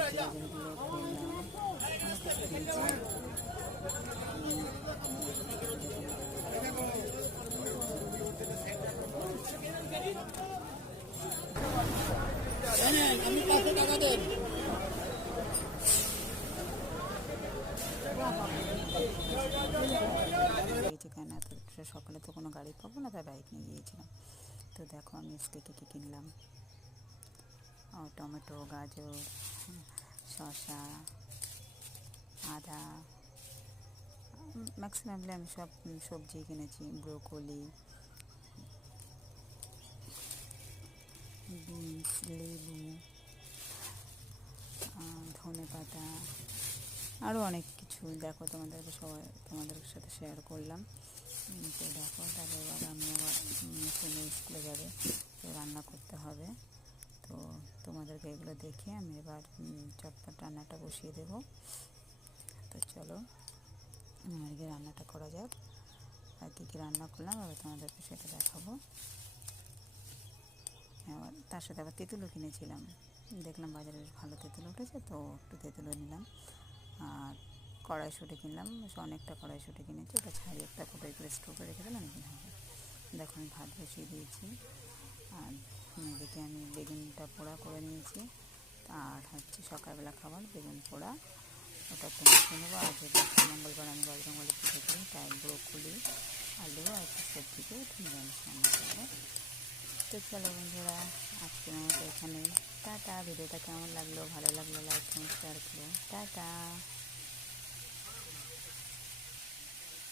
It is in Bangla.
গাজরগুলো করলাম, অনেক কিছু দিয়েছি। আপনি 500 টাকা দেন। কেন এত সকালে তো কোনো গাড়ি পাবো না, তাই বাইক নিয়ে গিয়েছিলাম। তো দেখো আমি আজকে কী কী কিনলাম। টমেটো, গাজর, শসা, আদা, ম্যাক্সিমামলি আমি সব সবজি কিনেছি। ব্রোকলি, বিনস, লেবু, ধনে পাতা, আরও অনেক কিছু। দেখো তোমাদের সাথে শেয়ার করলাম। তো দেখো তাহলে এবার আমি আবার ছেলে স্কুলে যাবে, তো রান্না করতে হবে। তো তোমাদেরকে এগুলো দেখে আমি এবার চটপট রান্নাটা বসিয়ে দেবো। তো চলো আমার গিয়ে রান্নাটা করা যাক। আর কী কী রান্না করলাম এবার তোমাদেরকে সেটা দেখাবো। এবার তার সাথে আবার তেঁতুলও কিনেছিলাম। দেখলাম বাজারে বেশ ভালো তেঁতুল উঠেছে, তো একটু তেঁতুলও নিলাম। আর কড়াইশুঁটি কিনলাম, অনেকটা কড়াইশুঁটি কিনেছি। ওটা ছাড়িয়ে একটা কোটোয় করে স্টোর করে রেখে দিলাম, এখানে হবে। দেখো আমি ভাত বসিয়ে দিয়েছি। আর এদিকে আমি বেগুনটা পোড়া করে নিয়েছি। আর সকালবেলা খাবার বেগুন পোড়া, ওটা মেখে নেবো। আর যেটা মঙ্গলবার আমি বজরংবলী পুজো করি, তাই ব্রোকলি, আলু আর একটু সবজি দিয়ে একটু নিরামিষ রান্না করবো। তো চলো বন্ধুরা, আজকের মতো এখানেই। টাটা। ভিডিওটা কেমন লাগলো, ভালো লাগলো লাইক কমেন্ট শেয়ার করো। টাটা।